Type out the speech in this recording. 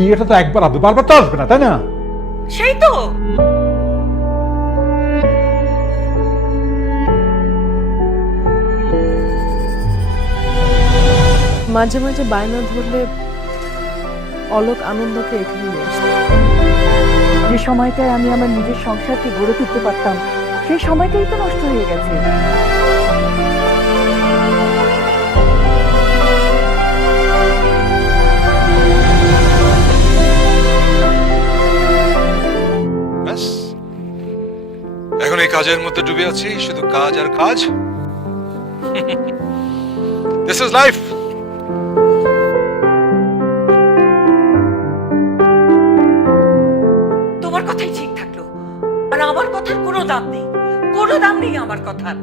বিয়েটা তো একবার হবে, বারবার তো আসবে না, তাই না? সেই তো। মাঝে মাঝে বায়না ধরলে অলোক আনন্দকে এখানে নিয়ে আসতো। যে সময়টায় আমি আমার নিজের সংসারকে গড়ে তুলতে পারতাম, সেই সময়টাই তো নষ্ট হয়ে গেছে। ব্যাস, এখন এই কাজের মধ্যে ডুবে আছি, শুধু কাজ আর কাজ। This is life. তোমার কথাই ঠিক থাকলো, আর আমার কথার কোনো দাম নেই, কোনো দাম নেই আমার কথার।